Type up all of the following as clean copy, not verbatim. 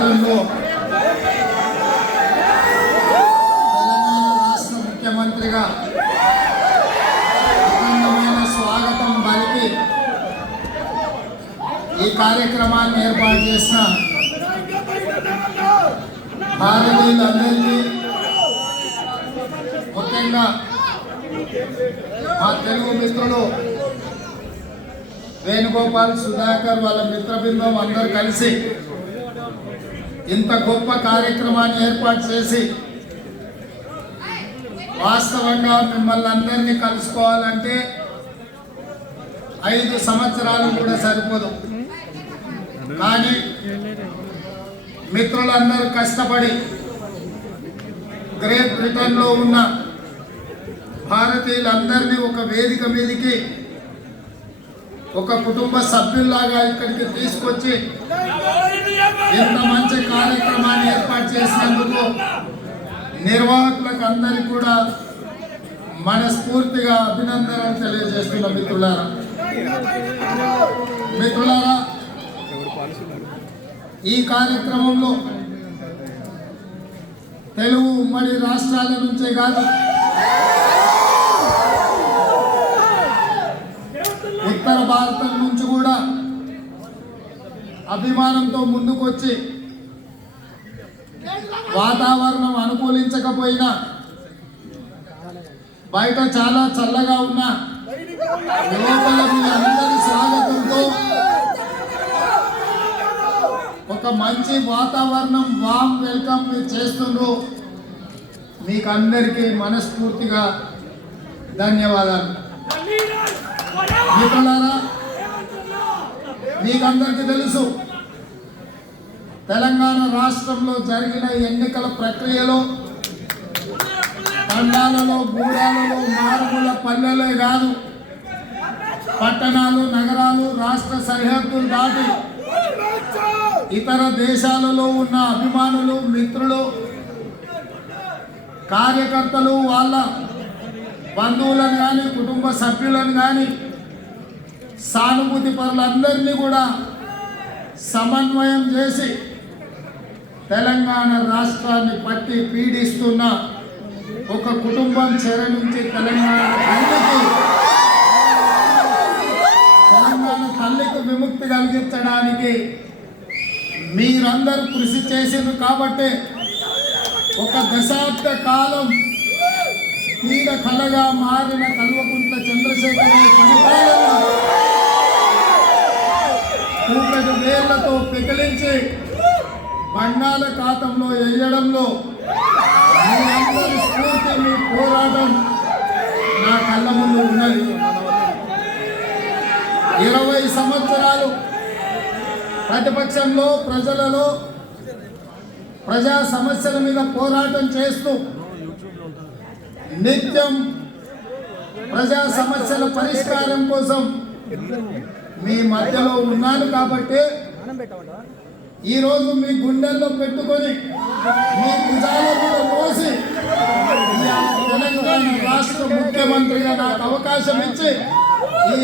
జీవితంలో తెలంగాణ రాష్ట్ర ముఖ్యమంత్రిగా అఖండమైన స్వాగతం పలికి ఈ కార్యక్రమాన్ని ఏర్పాటు చేసిన భారతీయులందరికీ, ముఖ్యంగా మా తెలుగు మిత్రులు వేణుగోపాల్, సుధాకర్, వాళ్ళ మిత్ర బృందం అందరూ కలిసి ఇంత గొప్ప కార్యక్రమాన్ని ఏర్పాటు చేసి వాస్తవంగా మిమ్మల్ని అందరినీ కలుసుకోవాలంటే 5 సంవత్సరాలు కూడా సరిపోదు. కానీ మిత్రులందరూ కష్టపడి గ్రేట్ బ్రిటన్లో ఉన్న భారతీయులందరినీ ఒక వేదిక మీదకి ఒక కుటుంబ సభ్యుల్లాగా ఇక్కడికి తీసుకొచ్చి ఇంత మంచి కార్యక్రమాన్ని ఏర్పాటు చేసినందుకు నిర్వాహకులకు అందరికీ కూడా మనస్ఫూర్తిగా అభినందనలు తెలియజేస్తున్న మిత్రులారా, ఈ కార్యక్రమంలో తెలుగు ఉమ్మడి రాష్ట్రాల నుంచే కాదు, ఉత్తర భారతం నుంచి కూడా అభిమానంతో ముందుకొచ్చి వాతావరణం అనుకూలించకపోయినా, బయట చాలా చల్లగా ఉన్న లోపల మీ అందరి స్వాగతంతో ఒక మంచి వాతావరణం, వామ్ వెల్కమ్ మీరు చేస్తుండ్రు. మీకు అందరికీ మనస్ఫూర్తిగా ధన్యవాదాలు. మిత్రులారా, మీకందరికీ తెలుసు, తెలంగాణ రాష్ట్రంలో జరిగిన ఎన్నికల ప్రక్రియలో తండాలలో, గూడాలలో, మారుమూల పల్లెలే కాదు, పట్టణాలు, నగరాలు, రాష్ట్ర సరిహద్దులు దాటి ఇతర దేశాలలో ఉన్న అభిమానులు, మిత్రులు, కార్యకర్తలు, వాళ్ళ బంధువులను కానీ, కుటుంబ సభ్యులను కానీ, సానుభూతి పరులందరినీ కూడా సమన్వయం చేసి తెలంగాణ రాష్ట్రాన్ని పట్టి పీడిస్తున్న ఒక కుటుంబం చెర నుంచి తెలంగాణ తల్లికి విముక్తి కలిగించడానికి మీరందరూ కృషి చేసింది. కాబట్టి ఒక దశాబ్ద కాలం పీడ కలగా మారిన కల్వకుంట్ల చంద్రశేఖరరావు పరిపాలన కూకటి వేళ్లతో పెకిలించి బంగాళాఖాతంలో వేయడంలో మీ అందరి స్ఫూర్తి, మీ పోరాటం నా కళ్ళ ముందు ఉన్నది. 20 సంవత్సరాలు ప్రతిపక్షంలో, ప్రజలలో ప్రజా సమస్యల మీద పోరాటం చేస్తూ నిత్యం ప్రజా సమస్యల పరిష్కారం కోసం మీ మధ్యలో ఉన్నాను. కాబట్టి ఈరోజు మీ గుండెల్లో పెట్టుకొని, మీ భుజాల మీద మోసి తెలంగాణ రాష్ట్ర ముఖ్యమంత్రిగా నాకు అవకాశం ఇచ్చి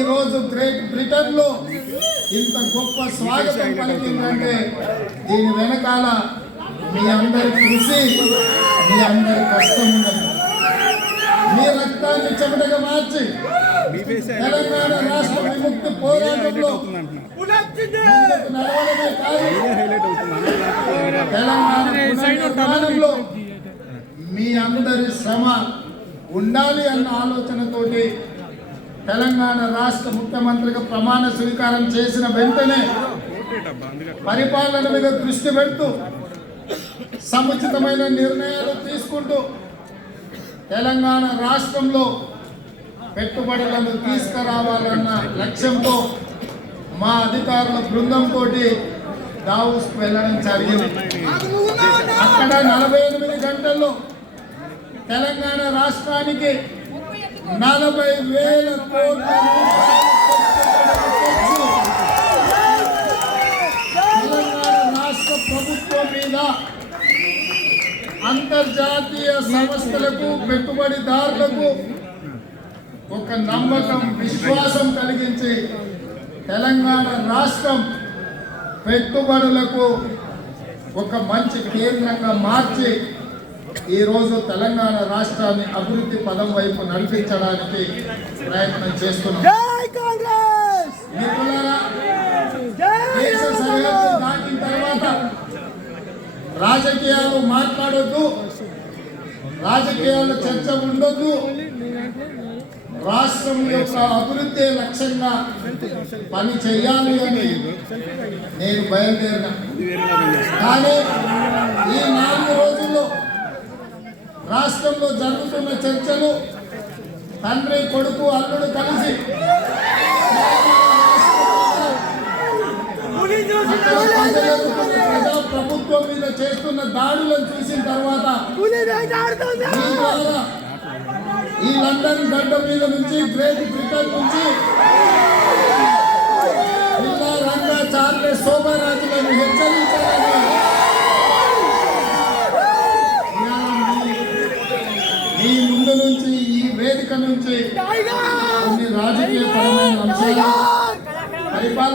ఈరోజు గ్రేట్ బ్రిటన్లో ఇంత గొప్ప స్వాగతం పలికిందంటే దీని వెనకాల మీ అందరి కృషి, మీ అందరి కష్టం ఉన్నది. మీ రక్తాన్ని చెమటగా మార్చి తెలంగాణ రాష్ట్ర విముక్తి పోరాటంలో నడవడమే కాదు, తెలంగాణ పునర్నిర్మాణంలో మీ అందరి శ్రమ ఉండాలి అన్న ఆలోచనతోటి తెలంగాణ రాష్ట్ర ముఖ్యమంత్రిగా ప్రమాణ స్వీకారం చేసిన వెంటనే పరిపాలన మీద దృష్టి పెడుతూ సముచితమైన నిర్ణయాలు తీసుకుంటూ తెలంగాణ రాష్ట్రంలో పెట్టుబడులను తీసుకురావాలన్న లక్ష్యంతో మా అధికారుల బృందంతో దావోస్కు వెళ్ళడం జరిగింది. అక్కడ 48 గంటల్లో తెలంగాణ రాష్ట్రానికి 40,000 కోట్ల తెలంగాణ రాష్ట్ర ప్రభుత్వం మీద అంతర్జాతీయ సంస్థలకు, పెట్టుబడిదారులకు ఒక నమ్మకం, విశ్వాసం కలిగించి తెలంగాణ రాష్ట్రం పెట్టుబడులకు ఒక మంచి కేంద్రంగా మార్చి ఈరోజు తెలంగాణ రాష్ట్రాన్ని అభివృద్ధి పదం వైపు నడిపించడానికి ప్రయత్నం చేస్తున్నాం. మిత్రులారా, దేశ సరిహద్దు దాటిన తర్వాత రాజకీయాలు మాట్లాడొద్దు, రాజకీయాల చర్చ ఉండొద్దు. రాష్ట్రం యొక్క అభివృద్ధి లక్ష్యంగా పని చేయాలి అని నేను బయలుదేరిన. కానీ ఈ 4 రోజుల్లో రాష్ట్రంలో జరుగుతున్న చర్చలు తండ్రి కొడుకు అల్లుడు కలిసి ప్రజా ప్రభుత్వం మీద చేస్తున్న దాడులను చూసిన తర్వాత ఈ లండన్ గడ్డ మీద నుంచి గ్రేట్ బ్రిటన్ నుంచి ఇలా రంగా చార్లెస్ శోభరాజులను హెచ్చరించాలని ఈ ముందు నుంచి ఈ వేదిక నుంచి కొన్ని రాజకీయపరమైన అంశాలు పరిపాలన